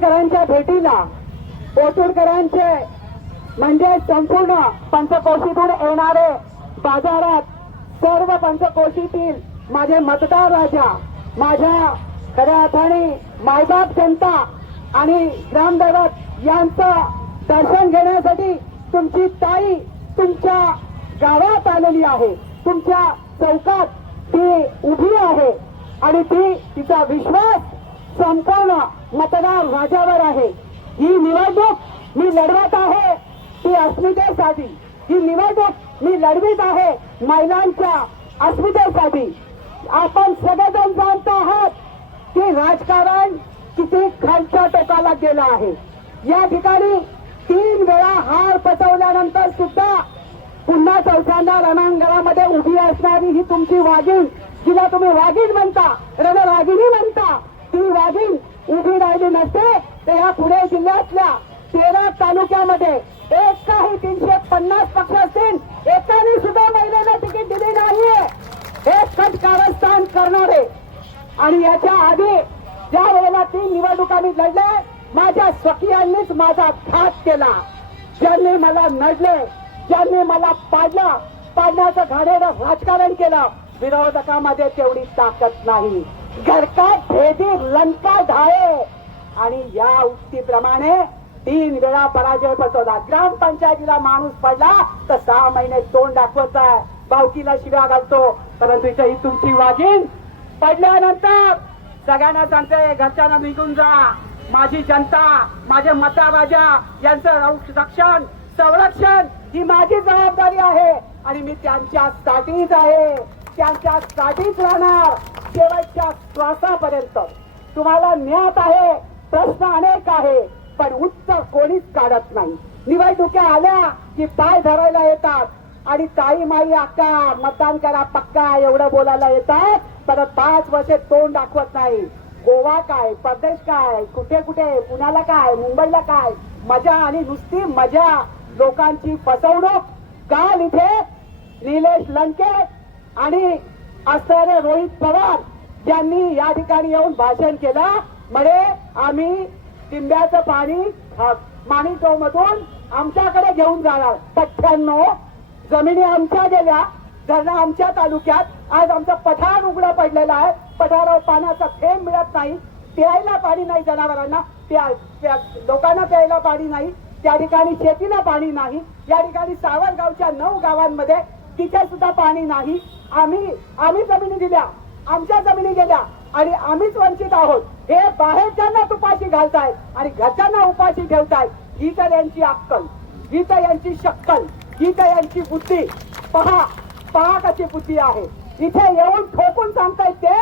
पोटूरकरांच्या भेटीला पोटूरकरांचे म्हणजे संपूर्ण पंचकोशीतून येणारे बाजारात सर्व पंचकोशीतील माझे मतदार राजा माझ्या खऱ्या अर्थाने मायबाप जनता आणि ग्रामदैवत यांचं दर्शन घेण्यासाठी तुमची ताई तुमच्या गावात आलेली आहे. तुमच्या चौकात ती उभी आहे आणि ती तिचा विश्वास संपूर्ण मतदान राजावर आहे. ही निवडणूक मी लढवत आहे. ती अस्मितेसाठी. ही निवडणूक मी लढवीत आहे. महिलांच्या अस्मितेसाठी. आपण सगळेजण जाणत आहात की राजकारण किती खालच्या टोकाला गेलं आहे. या ठिकाणी तीन वेळा हार पचवल्यानंतर सुद्धा पुन्हा चौथ्यांदा रणांगणामध्ये उभी असणारी ही तुमची वाघीण जिला तुम्ही वाघीण म्हणता रणरागिणी म्हणता ती वाघीण उभी राहिली नसते तर या पुणे जिल्ह्यातल्या तेरा तालुक्यामध्ये एक काही तीनशे पन्नास पक्ष असतील एकाने सुद्धा महिलेला तिकीट दिली नाहीये. हे कट कारस्थान करणारे. आणि याच्या आधी ज्या वेळेला तीन निवडणुका मी लढले माझ्या स्वकीयांनीच माझा घात केला. ज्यांनी मला नडले ज्यांनी मला पाडलं पाडण्याचं घाणेरं राजकारण केलं विरोधकामध्ये तेवढी ताकद नाही. घरका भेदी लंका ढाळे आणि या उक्तीप्रमाणे तीन वेळा पराजय पचवला ग्रामपंचायतीला माणूस पडला तर सहा महिने तोंड दाखवत आहे. बावकीला शिव्या घालतो. परंतु इथं ही तुमची वाघीन पडल्यानंतर सगळ्यांना सांगते घरच्यांना निघून जा. माझी जनता माझे मताराजा यांचं रक्षण संरक्षण ही माझी जबाबदारी आहे. आणि मी त्यांच्यासाठीच आहे. त्यांच्यासाठीच राहणार. शेवटच्या श्वासापर्यंत. तुम्हाला ज्ञात आहे प्रश्न अनेक आहे पण उत्तर कोणीच काढत नाही. निवडणुक्या आल्या की पाय धरायला येतात. आणि ताई माई अक्का मतदान करा पक्का एवढं बोलायला येतात परत पाच वर्षे तोंड दाखवत नाही. गोवा काय परदेश काय कुठे कुठे पुण्याला काय मुंबईला काय मजा आणि नुसती मजा. लोकांची फसवणूक. काल इथे निलेश लंके आणि असणारे रोहित पवार ज्यांनी या ठिकाणी येऊन भाषण केलं. म्हणे आम्ही टिंब्याचं पाणी माणिकव मधून आमच्याकडे घेऊन जाणार. पठ्ठ्याण्णव जमिनी आमच्या गेल्या. धरणं आमच्या तालुक्यात. आज आमचं पठार उघडं पडलेलं आहे. पठारावर पाण्याचा थेंब मिळत नाही. प्यायला पाणी नाही जनावरांना. प्या- लोकांना प्यायला पाणी नाही. त्या ठिकाणी शेतीला पाणी नाही. या ठिकाणी सावरगावच्या नऊ गावांमध्ये तिथे सुद्धा पाणी नाही. आम्ही आम्ही जमिनी दिल्या आमच्या जमिनी गेल्या आणि आम्हीच वंचित आहोत. हे बाहेरच्यांना तुपाशी घालतायत आणि घरच्यांना उपाशी ठेवतायत. ही तर यांची अक्कल ही तर यांची शक्कल ही तर यांची बुद्धी. पहा पहा कशी बुद्धी आहे. इथे येऊन ठोकून सांगतायत ते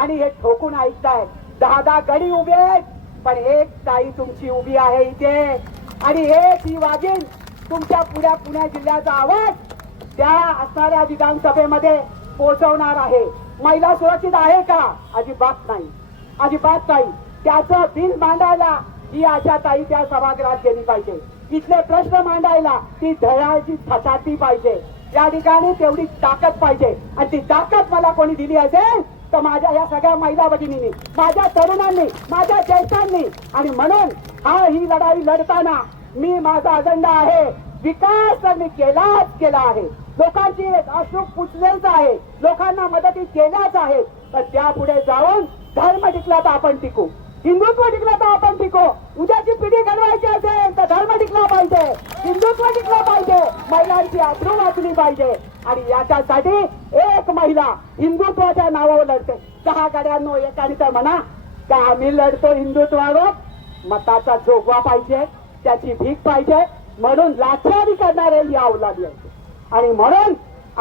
आणि हे ठोकून ऐकतायत. दहा दहा गडी उभे आहेत पण एक ताई तुमची उभी आहे इथे. आणि एक ही वाघीण तुमच्या पुण्या पुण्या जिल्ह्याचा आवाज त्या असणाऱ्या विधानसभेमध्ये पोहोचवणार आहे. महिला सुरक्षित आहे का? अजिबात नाही. अजिबात नाही. त्याचं बिल मांडायला ही आशा ताई त्या सभागृहात गेली पाहिजे. इथले प्रश्न मांडायला ती धळाची फसाटी पाहिजे. या ठिकाणी तेवढी ताकद पाहिजे. आणि ती ताकद मला कोणी दिली असेल तर माझ्या या सगळ्या महिला भगिनींनी माझ्या तरुणांनी माझ्या ज्येष्ठांनी आणि म्हणून हा ही लढाई लढताना मी माझा अजेंडा आहे. विकास तर मी केलाच केला आहे. लोकांची एक अश्रू पुसलेच आहे. लोकांना मदती केल्याच आहे. तर त्यापुढे जाऊन धर्म टिकला तर आपण टिकू. हिंदुत्व टिकला तर आपण टिकू. उद्याची पिढी घडवायची असेल तर धर्म टिकला पाहिजे. हिंदुत्व टिकलं पाहिजे. महिलांची अश्रू वाचली पाहिजे. आणि याच्यासाठी एक महिला हिंदुत्वाच्या नावावर लढते. सहा गाड्यांनो एकाने तर म्हणा का आम्ही लढतो हिंदुत्वावर? मताचा जोगवा पाहिजे. त्याची भीक पाहिजे. म्हणून लाचारी करणारे यावं अवलादी आहे आणि म्हणून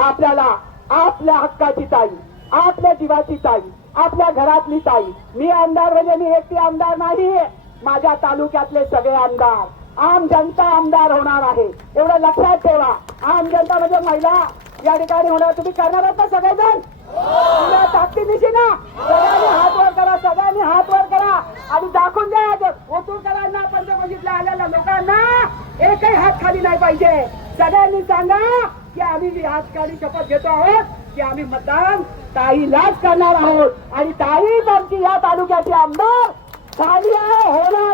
आपल्याला आपल्या हक्काची ताई आपल्या जीवाची ताई आपल्या घरातली ताई मी आमदार म्हणजे मी एकटी आमदार नाही माझ्या तालुक्यातले सगळे आमदार आम जनता आमदार होणार आहे. एवढं लक्षात ठेवा. आम जनता म्हणजे महिला. या ठिकाणी होणार. तुम्ही करणार आहात ना सगळेजण? ताकदी दिशी ना. सगळ्यांनी हात वर करा सगळ्यांनी हात वर करा. आणि दाखवून द्या. ओतूरकरांना पंचमशीतल्या आलेल्या लोकांना एकही हात खाली नाही पाहिजे. सगळ्यांनी सांगा की आम्ही ही शपथ घेतो आहोत की आम्ही मतदान ताईलाच करणार आहोत. आणि ताईच आमची या तालुक्याची आमदार झाली आहे. होणार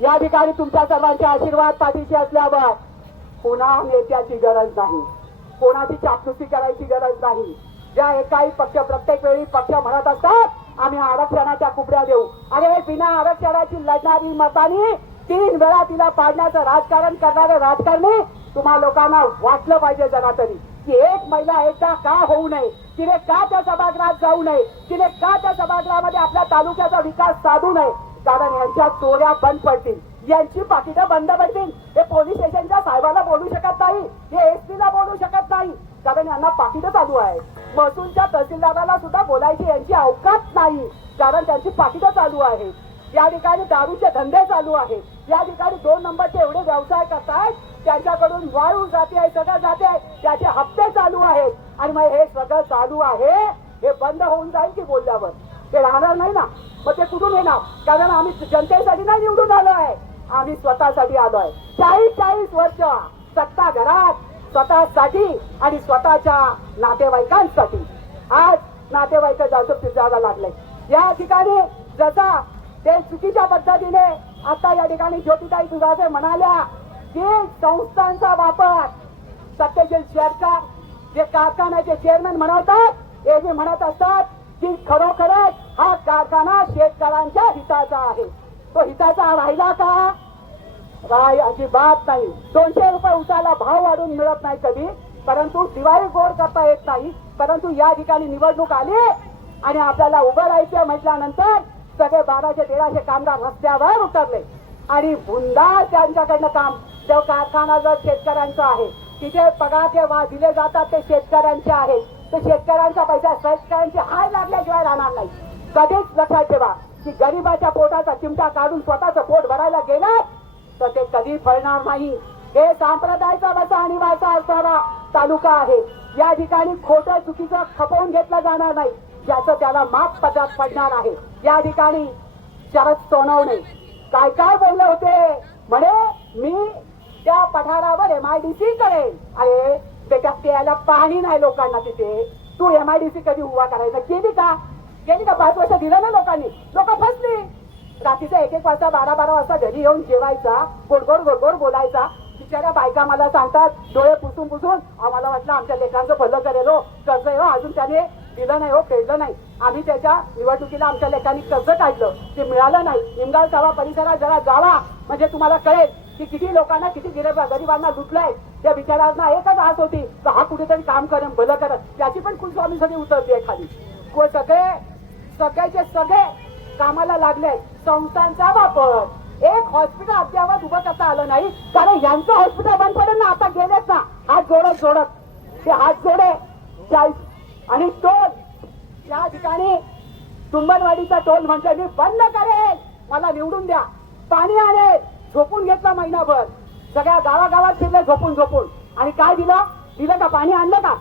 या ठिकाणी तुमच्या सर्वांचे आशीर्वाद पाठीशी असल्यावर पुन्हा नेत्याची गरज नाही. कोणाची चापलुसी करायची गरज नाही. ज्या एकाही पक्ष प्रत्येक वेळी पक्ष म्हणत असतात आम्ही आरक्षणाच्या कुबड्या देऊ. अरे बिना आरक्षणाची लढणारी मतानी तीन वेळा तिला पाडण्याचं राजकारण करणारे राजकारणी तुम्हा लोकांना वाटलं पाहिजे जरा तरी की एक महिला एकदा का होऊ नये तिने का त्या सभागृहात जाऊ नये तिने का त्या सभागृहामध्ये आपल्या तालुक्याचा विकास साधू नये कारण यांच्या चोऱ्या बंद पडतील. यांची पाकिटं बंद पडतील. हे पोलीस स्टेशनच्या साहेबाला बोलू शकत नाही हे एस ला बोलू शकत नाही कारण यांना पाकिटं चालू आहे महसूलच्या तहसीलदाराला सुद्धा बोलायची यांची अवकाश नाही कारण त्यांची पाकिटं चालू आहे या ठिकाणी दारूचे धंदे चालू आहेत. या ठिकाणी दोन नंबरचे एवढे व्यवसाय करतायत वाळून वाळून जाते आहे सगळं जाते आहे. त्याचे हप्ते चालू आहेत. आणि मग हे सगळं चालू आहे हे बंद होऊन जाईल की बोलल्यावर? ते राहणार नाही ना? मग ते कुठून येणार? कारण आम्ही जनतेसाठी नाही निवडून आलो आहे. आम्ही स्वतःसाठी आलो आहे. चाळीस चाळीस वर्ष सत्ता घरात स्वतःसाठी आणि स्वतःच्या नातेवाईकांसाठी. आज नातेवाईक जास्त फिरजायला लागले. या ठिकाणी जसा ते चुकीच्या पद्धतीने आता या ठिकाणी ज्योतिताई दुधासे म्हणाल्या जे संस्थांचा वापर. सत्यशील शेरकर जे कारखान्याचे चेअरमॅन म्हणतात हे जे म्हणत असतात की खरोखरच हा कारखाना शेतकऱ्यांच्या हिताचा आहे. तो हिताचा राहिला का? राय अजिबात नाही. दोनशे रुपये उसाला भाव वाढून मिळत नाही कधी. परंतु दिवाळी गोड करता येत नाही. परंतु या ठिकाणी निवडणूक आली आणि आपल्याला उभं राहायचं म्हटल्यानंतर सगळे बाराशे तेराशे कामगार रस्त्यावर उतरले. आणि बुंदा त्यांच्याकडनं काम जो कारखाना जर शेतकऱ्यांचा आहे तिथे पगार जे दिले जातात ते शेतकऱ्यांचे आहेत तर शेतकऱ्यांचा पैसा शेतकऱ्यांची हाय लागल्याशिवाय राहणार नाही. कधीच लक्षात ठेवा की गरीबाच्या पोटाचा चिमटा काढून स्वतःचं पोट भरायला गेलं तर ते कधी फळणार नाही. हे सांप्रदायचा बसा आणि वासा असणारा तालुका आहे. या ठिकाणी खोटं चुकीचं खपवून घेतलं जाणार नाही ज्याचं त्याला माप पदात पडणार आहे. या ठिकाणी शरद सोनवणे काय काय बोलले होते? म्हणे मी त्या पठारावर एम आय डी सी करेल. अरे त्याच्या प्यायला पाणी नाही लोकांना तिथे. तू एम आय डी सी कधी उभा करायचा? केली का? केली का? पाच वर्ष दिलं ना लोकांनी. लोक फसली. रात्रीचा एक एक वाजता बारा बारा वाजता घरी येऊन जेवायचा. गोडगोड गोडगोड बोलायचा. बिचाऱ्या बायका मला सांगतात डोळे पुसून पुसून आम्हाला वाटलं आमच्या लेखांचं भलं करेल हो. कर्ज आहे हो अजून त्याने दिलं नाही हो फेडलं नाही. आम्ही त्याच्या निवडणुकीला आमच्या लेखांनी कर्ज काढलं. ते मिळालं नाही. निमगाव सावा परिसरात जरा जावा. म्हणजे तुम्हाला कळेल की किती लोकांना किती गिरे गरिबांना लुटलाय? त्या बिचारांना एकच आस होती तर हा कुठेतरी काम करेन भलं करत त्याची पण कुलस्वामीसाठी उतरते खाली. व सगळे? सगळ्याचे सगळे कामाला लागले. संस्थांचा वापर. एक हॉस्पिटल अद्यावत उभं करता आलं नाही. कारण यांचं हॉस्पिटल बंद पडेल ना आता गेलेच ना. हात जोडत जोडत. ते हात जोडे. चाळीस. आणि टोल. या ठिकाणी तुंबनवाडीचा टोल म्हणजे मी बंद करेल. मला निवडून द्या. पाणी आणेल. झोपून घेतला महिनाभर. सगळ्या गावागावात फिरले झोपून झोपून. आणि काय दिलं? दिलं का पाणी आणलं का?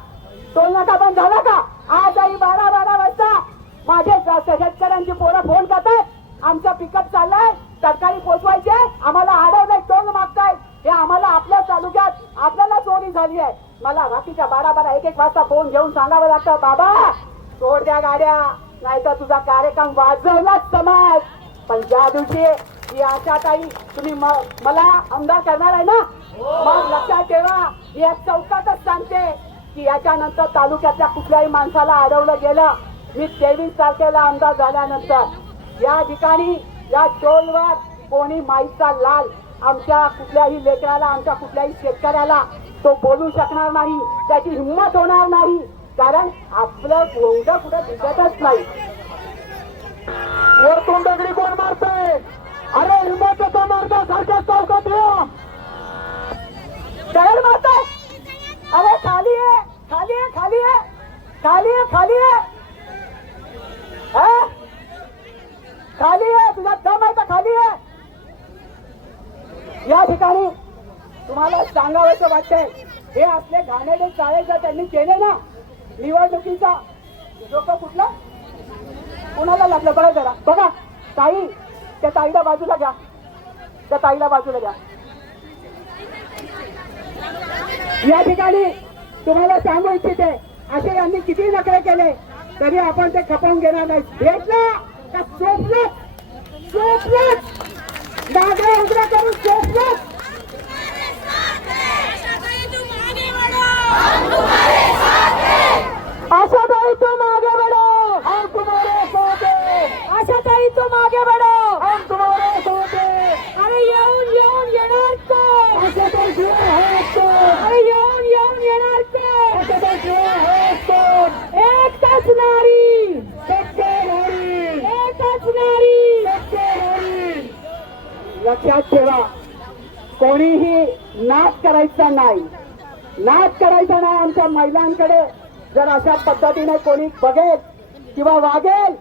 टोल नाका बंद झाला का? आज आई बारा बारा वाजता माझे शेतकऱ्यांची पोरं फोन करतात आमचा पिकअप चाललाय. सरकारी पोचवायचे आम्हाला अडवलंय टोल मागताय हे आम्हाला आपल्या तालुक्यात आपल्याला चोरी झाली आहे. मला रात्रीच्या बारा बारा एक एक वाजता फोन घेऊन सांगावं लागतं बाबा सोड द्या गाड्या. नाहीतर तुझा कार्यक्रम वाजवलाच समाज. पण ज्या दिवशी ही आशा ताई तुम्ही मला आमदार करणार आहे ना? मग लक्षात ठेवा ही एक चौकातच सांगते की याच्यानंतर तालुक्यातल्या कुठल्याही माणसाला अडवलं गेलं मी तेवीस तारखेला आमदार झाल्यानंतर. या ठिकाणी या टोलवर कोणी माईचा लाल आमच्या कुठल्याही लेकराला आमच्या कुठल्याही शेतकऱ्याला तो बोलू शकणार नाही त्याची हिंमत होणार नाही कारण आपलं गोंड कुठं दिसतच नाही. वरतून दगडी कोण मारतय? अरे हिंमत मारता सारख्या चौकात या दगड मारताय अरे खाली आहे खाली आहे खाली आहे खाली आहे खाली आहे खाली आहे तुझा दम आहे का खाली आहे या ठिकाणी तुम्हाला सांगावंसं वाटतंय. हे आपले घाणेडे चाळेचा त्यांनी केले ना. निवडणुकीचा डोकं कुठलं? कुणाला लागलं? बघा जरा. बघा ताई. त्या ताईला बाजूला घ्या. त्या ताईला बाजूला घ्या. या ठिकाणी तुम्हाला सांगू इच्छिते असे यांनी किती नकरे केले तरी आपण ते खपवून घेणार नाही. भेटलं का चोपलं चोपलं करून चोपलं असं नाही तू मागे बडो हा तुम्हाला लक्षात ठेवा. कोणीही नाश करायचा नाही. नाश करायचा नाही आमच्या महिलांकडे. जर अशा पद्धतीने कोणी बघेल किंवा वागेल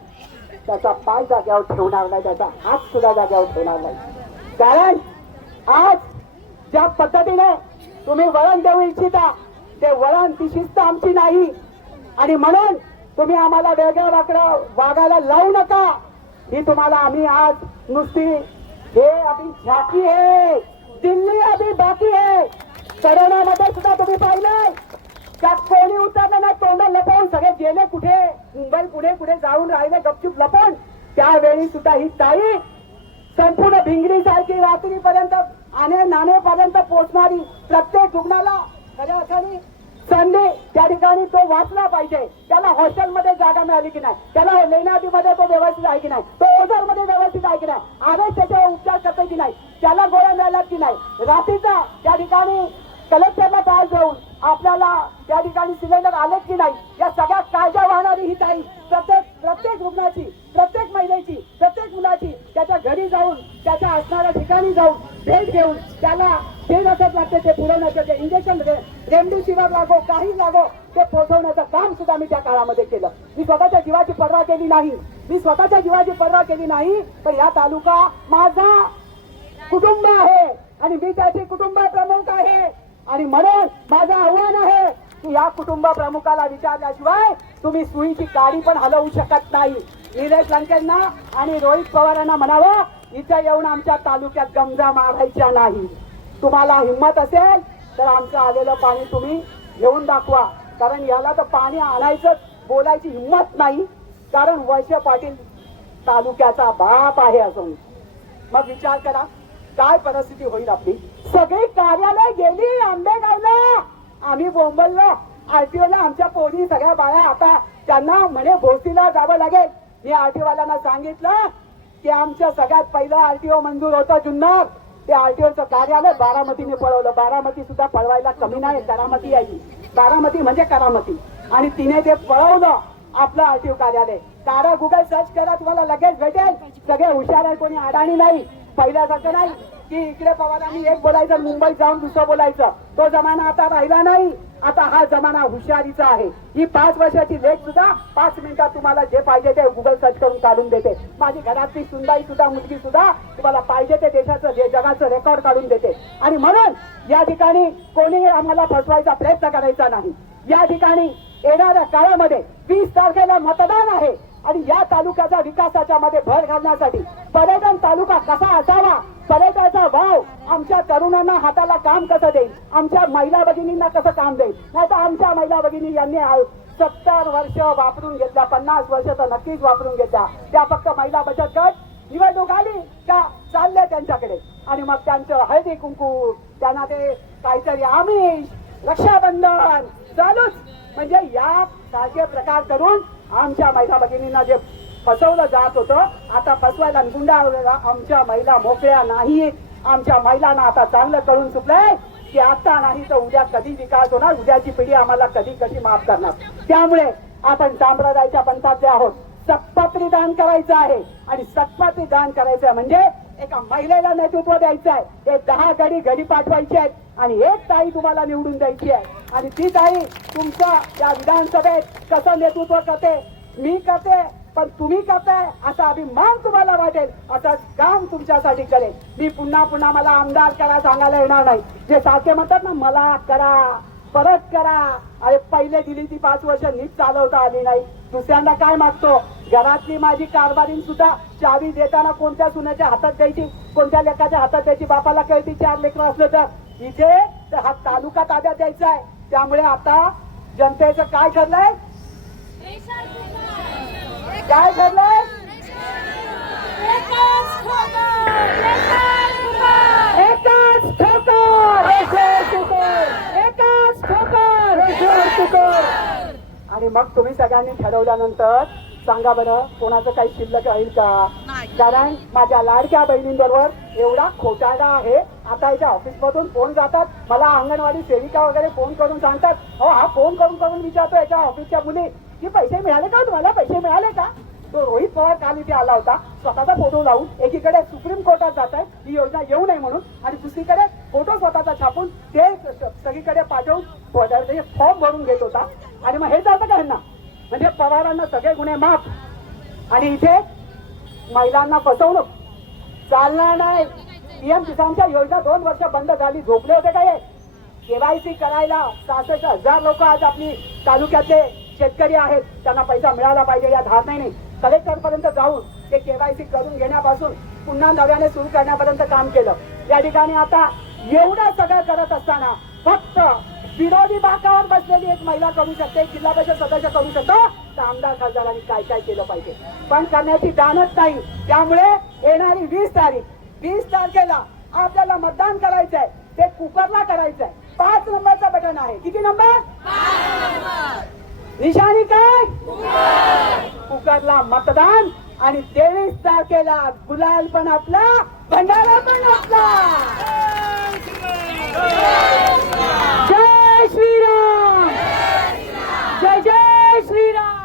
त्याचा पाय जाग्यावर ठेवणार नाही त्याचा हात सुद्धा जाग्यावर ठेवणार नाही. कारण आज ज्या पद्धतीने तुम्ही वळण देऊ इच्छिता ते वळण ती शिस्त आमची नाही. आणि म्हणून तुम्ही आम्हाला वेगळ्या वाकडं वागायला लावू नका. ही तुम्हाला आम्ही आज नुसती हे अभी झाकी आहे दिल्ली अभी बाकी आहे करोनामध्ये सुद्धा तुम्ही पाहिलं त्या कोणी उतरताना तोंड लपवून सगळे गेले कुठे? मुंबई पुढे पुढे जाऊन राहिले गपचूप लपवून. त्यावेळी सुद्धा ही ताई संपूर्ण भिंगरी सारखी रात्रीपर्यंत आणे नाणेपर्यंत पोहोचणारी प्रत्येक रुग्णाला खऱ्या अर्थाने संधी त्या ठिकाणी तो वाचला पाहिजे. त्याला हॉस्टेलमध्ये जागा मिळाली की नाही? त्याला लेण्यामध्ये तो व्यवस्थित आहे की नाही? तो ओझरमध्ये व्यवस्थित आहे की नाही? आरोग्य त्याच्यावर उपचार करतो की नाही? त्याला गोळ्या मिळाल्या की नाही? रात्रीचा त्या ठिकाणी कलेक्टरला त्रास देऊन आपल्याला त्या ठिकाणी सिलेंडर आले की नाही? या सगळ्या काळजा वाहणारी ही ताई प्रत्येक प्रत्येक रुग्णाची प्रत्येक महिलेची प्रत्येक मुलाची त्याच्या घरी जाऊन त्याच्या असणाऱ्या ठिकाणी जाऊन भेट घेऊन त्याला जे रसद लागते ते पुरवण्याचं ते इंजेक्शन रेमडेसिवीर लागो काही लागो ते पोहोचवण्याचं काम सुद्धा मी त्या काळामध्ये केलं. मी स्वतःच्या जीवाची पर्वा केली नाही. मी स्वतःच्या जीवाची पर्वा केली नाही पण या तालुका माझा कुटुंब आहे. आणि मी त्याचे कुटुंब प्रमुख आहे. आणि म्हणून माझं आव्हान आहे की या कुटुंब प्रमुखाला विचारल्याशिवाय तुम्ही सुईची काडी पण हलवू शकत नाही. निलेश लंकेंना आणि रोहित पवारांना म्हणावं इथे येऊन आमच्या तालुक्यात गमजा मारायच्या नाही. तुम्हाला हिंमत असेल तर आमचं आलेलं पाणी तुम्ही घेऊन दाखवा. कारण याला तर पाणी आणायचं बोलायची हिंमत नाही. कारण वैश्य पाटील तालुक्याचा बाप आहे असून मग विचार करा काय परिस्थिती होईल आपली? सगळी कार्यालय गेली आंबेगावला. आम्ही बोंबललो. आरटीओ ला आमच्या पोरी सगळ्या बाया आता त्यांना म्हणे भोसीला जावं लागेल. मी आरटीओ वाल्यांना सांगितलं की आमच्या सगळ्यात पहिलं आरटीओ मंजूर होतं जुन्नर. ते आरटीओचं कार्यालय बारामतीने पळवलं. बारामती सुद्धा पळवायला कमी नाही. करामती यायची बारामती म्हणजे करामती. आणि तिने ते पळवलं आपलं आरटीओ कार्यालय. कारा गुगल सर्च करा तुम्हाला लगेच भेटेल. सगळे हुशार आहे कोणी अडाणी नाही. पहिल्यासारखं नाही. की इकडे पवारांनी एक बोलायचं मुंबईत जाऊन दुसरं बोलायचं. तो जमाना आता राहिला नाही. आता हा जमाना हुशारीचा आहे. ही पाच वर्षाची लेख सुद्धा पाच मिनिटात तुम्हाला जे पाहिजे ते गुगल सर्च करून काढून देते. माझी घरातली सुंदाई सुद्धा मुलगी सुद्धा तुम्हाला पाहिजे ते देशाचं जे जगाचं रेकॉर्ड काढून देते. आणि म्हणून या ठिकाणी कोणीही आम्हाला फसवायचा प्रयत्न करायचा नाही. या ठिकाणी येणाऱ्या काळामध्ये वीस तारखेला मतदान आहे. आणि या तालुक्याच्या विकासाच्या मध्ये भर घालण्यासाठी पर्यटन तालुका कसा असावा पर्यटनाचा भाव आमच्या तरुणांना हाताला काम कसं देईल? आमच्या महिला भगिनींना कसं काम देईल? नाही तर आमच्या महिला भगिनी यांनी सत्तर वर्ष वापरून घेतला पन्नास वर्ष तर नक्कीच वापरून घेतला त्या फक्त महिला बचत गट निवडणूक आली का चालले त्यांच्याकडे? आणि मग त्यांचं हळदी कुंकू त्यांना ते काहीतरी आमिष रक्षाबंधन चालूच. म्हणजे या सारखे प्रकार करून आमच्या महिला भगिनींना जे फसवलं जात होतं. आता फसवायला आणि आमच्या महिला मोकळ्या नाही. आमच्या महिलांना आता चांगलं कळून चुकलंय की आता नाही तर उद्या कधी विकास होणार? उद्याची पिढी आम्हाला कधी कशी माफ करणार? त्यामुळे आपण संप्रदायाच्या पंथातले आहोत. सत्पत्री दान करायचं आहे. आणि सत्पत्री दान करायचं म्हणजे एका महिलेला नेतृत्व द्यायचं आहे. हे दहा गडी घडी पाठवायची आहेत आणि एक ताई तुम्हाला निवडून द्यायची आहे. आणि ती ताई तुमच्या या विधानसभेत कसं नेतृत्व करते? मी करते. पण तुम्ही करताय असा अभिमान तुम्हाला वाटेल असं काम तुमच्यासाठी करेल. मी पुन्हा पुन्हा मला आमदार करा सांगायला येणार नाही. जे सारखे म्हणतात ना मला करा परत करा. अरे पहिले दिली ती पाच वर्ष नीट चालवता आली नाही. दुसऱ्यांदा काय मागतो? घरातली माझी कारभारीन सुद्धा चावी देताना कोणत्या सुन्याच्या हातात द्यायची कोणत्या लेखाच्या हातात द्यायची बापाला कळती चार लेकरं असलं तर? इथे तर हा तालुका ताब्यात द्यायचा आहे. त्यामुळे आता जनतेचं काय ठरलंय? काय ठरलंय एकच ठोकर. एकच ठोकर. आणि मग तुम्ही सगळ्यांनी ठरवल्यानंतर सांगा बरं कोणाचं काही शिल्लक राहील का? कारण माझ्या लाडक्या बहिणींबरोबर एवढा खोटारडा आहे. आता याच्या ऑफिस मधून फोन जातात. मला अंगणवाडी सेविका वगैरे फोन करून सांगतात. हो हा फोन करून करून विचारतो याच्या ऑफिसच्या मुली. की पैसे मिळाले का? तुम्हाला पैसे मिळाले का? तो रोहित पवार काल इथे आला होता. स्वतःचा फोटो लावून एकीकडे सुप्रीम कोर्टात जात आहे. ही योजना येऊ नये म्हणून आणि दुसरीकडे फोटो स्वतःचा छापून ते सगळीकडे पाठवून फॉर्म भरून घेत होता. आणि मग हे जातं का ह्यांना? म्हणजे पवारांना सगळे गुन्हे माफ. आणि इथे महिलांना फसवणूक. चालणार नाही. पीएम किसानच्या योजना दोन वर्ष बंद झाली. झोपले होते काय केवायसी करायला सहासष्ट हजार लोक आज आपली तालुक्यातले शेतकरी आहेत त्यांना पैसा मिळाला पाहिजे या धारणेने. कलेक्टर पर्यंत जाऊन ते केवायसी करून घेण्यापासून पुन्हा नव्याने सुरू करण्यापर्यंत काम केलं. या ठिकाणी आता एवढं सगळं करत असताना फक्त विरोधी बाकावर बसलेली एक महिला करू शकते जिल्हा परिषद सदस्य करू शकतो. तर आमदार खासदारांनी काय काय केलं पाहिजे? पण करण्याची दानत नाही. त्यामुळे येणारी वीस तारीख वीस तारखेला आपल्याला मतदान करायचंय. ते कुकरला करायचंय. पाच नंबरचं बटन आहे. किती नंबर. निशाणी काय? कुकरला मतदान आणि तेवीस तारखेला गुलाल पण आपला भंडारा पण आपला. जय श्रीराम. जय जय श्रीराम.